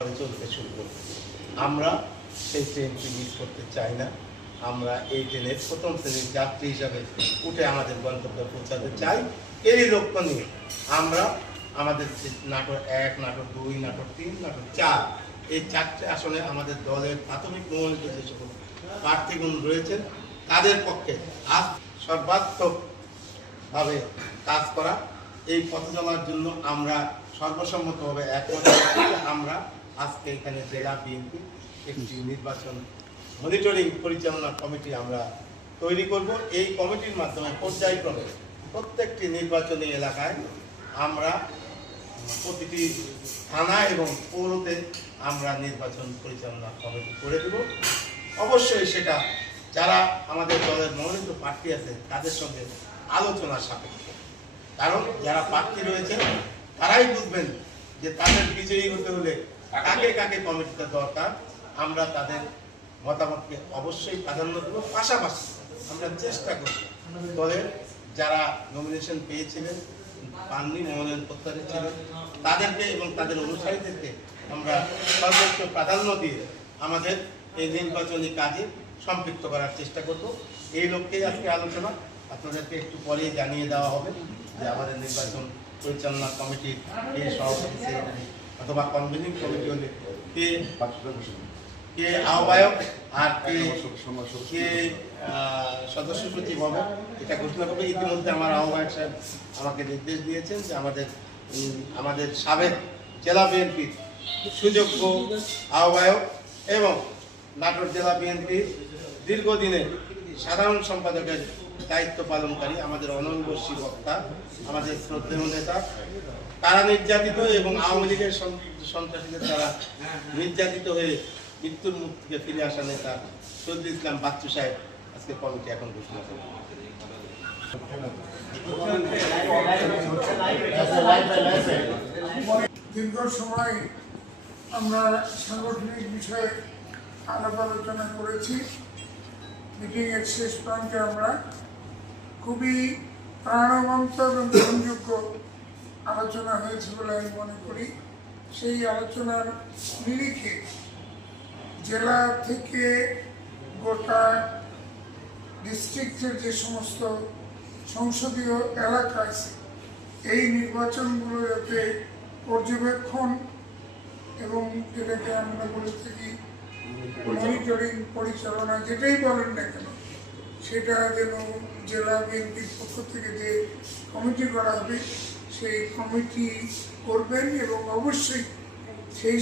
চলতে শুরু করবে। আমরা সেই ট্রেনটি মিস করতে চাই না। আমরা এই ট্রেনের প্রথম শ্রেণীর যাত্রী হিসাবে উঠে আমাদের গন্তব্যে পৌঁছাতে চাই। এরই লক্ষ্য নিয়ে আমরা আমাদের নাটোর 1, নাটোর 2, নাটোর 3, নাটোর 4 এই 4টে আসনে আমাদের দলের প্রাথমিক মনোনীত যে সকল প্রার্থীগণ রয়েছেন তাদের পক্ষে আজ সর্বাত্মকভাবে কাজ করা, এই পথ চলার জন্য আমরা সর্বসম্মতভাবে একমত আমরা আজকে এখানে জেলা বিএনপি একটি নির্বাচন মনিটরিং পরিচালনা কমিটি আমরা তৈরি করব। এই কমিটির মাধ্যমে পর্যায়ক্রমে প্রত্যেকটি নির্বাচনী এলাকায় আমরা প্রতিটি থানা এবং পৌরতে আমরা নির্বাচন পরিচালনা কমিটি করে দেব। অবশ্যই সেটা যারা আমাদের দলের মনোনীত প্রার্থী আছে তাদের সঙ্গে আলোচনা সাপেক্ষে, কারণ যারা প্রার্থী রয়েছেন তারাই বুঝবেন যে তাদের বিজয়ী হতে হলে কাকে কাকে কমিটিতে দরকার। আমরা তাদের মতামতকে অবশ্যই প্রাধান্য দেব। পাশাপাশি আমরা চেষ্টা করব দলের যারা নমিনেশন পেয়েছিলেন, পাননি, মনোনয়ন প্রত্যাশী ছিলেন তাদেরকে এবং তাদের অনুসারীদেরকে আমরা সর্বোচ্চ প্রাধান্য দিয়ে আমাদের এই নির্বাচনী কাজে সম্পৃক্ত করার চেষ্টা করব। এই লক্ষ্যেই আজকে আলোচনা। আপনাদেরকে একটু পরেই জানিয়ে দেওয়া হবে যে আমাদের নির্বাচন পরিচালনা কমিটির কে সভাপতি, সেক্রেটারি অথবা কনভেনিং কমিটি হলে কে আহ্বায়ক আর কে সদস্য সচিব হবে এটা ঘোষণা করবে। ইতিমধ্যে আমার আহ্বায়ক সাহেব আমাকে নির্দেশ দিয়েছেন যে আমাদের সাবেক জেলা বিএনপির সুযোগ্য আহ্বায়ক এবং নাটোর জেলা বিএনপির দীর্ঘদিনের সাধারণ সম্পাদকের দায়িত্ব পালনকারী আমাদের অনঙ্গী বক্তা, আমাদের শ্রদ্ধেয় নেতা, তারা নির্যাতিত এবং আওয়ামী লীগের সন্ত্রাসীদের দ্বারা নির্যাতিত হয়ে মৃত্যুর মুখ থেকে ফিরে আসা নেতা শহীদুল ইসলাম বাচ্চু সাহেব আজকে কমিটি এখন ঘোষণা করবে। দীর্ঘ সময় আমরা সাংগঠনিক বিষয়ে আলাপ আলোচনা করেছি। মিটিংয়ের শেষ প্রান্তে আমরা খুবই প্রাণবন্ত এবং গ্রহণযোগ্য আলোচনা হয়েছে বলে আমি মনে করি। সেই আলোচনার নিরিখে জেলা থেকে গোটা ডিস্ট্রিক্টের যে সমস্ত সংসদীয় এলাকা আছে এই নির্বাচনগুলো যাতে পর্যবেক্ষণ এবং যেটাকে আমরা বলে থাকি মনিটরিং পরিচালনা যেটাই বলেন না কেন, সেটা যেন জেলা বিএনপির পক্ষ থেকে যে কমিটি করা হবে সেই কমিটি করবেন এবং অবশ্যই সেই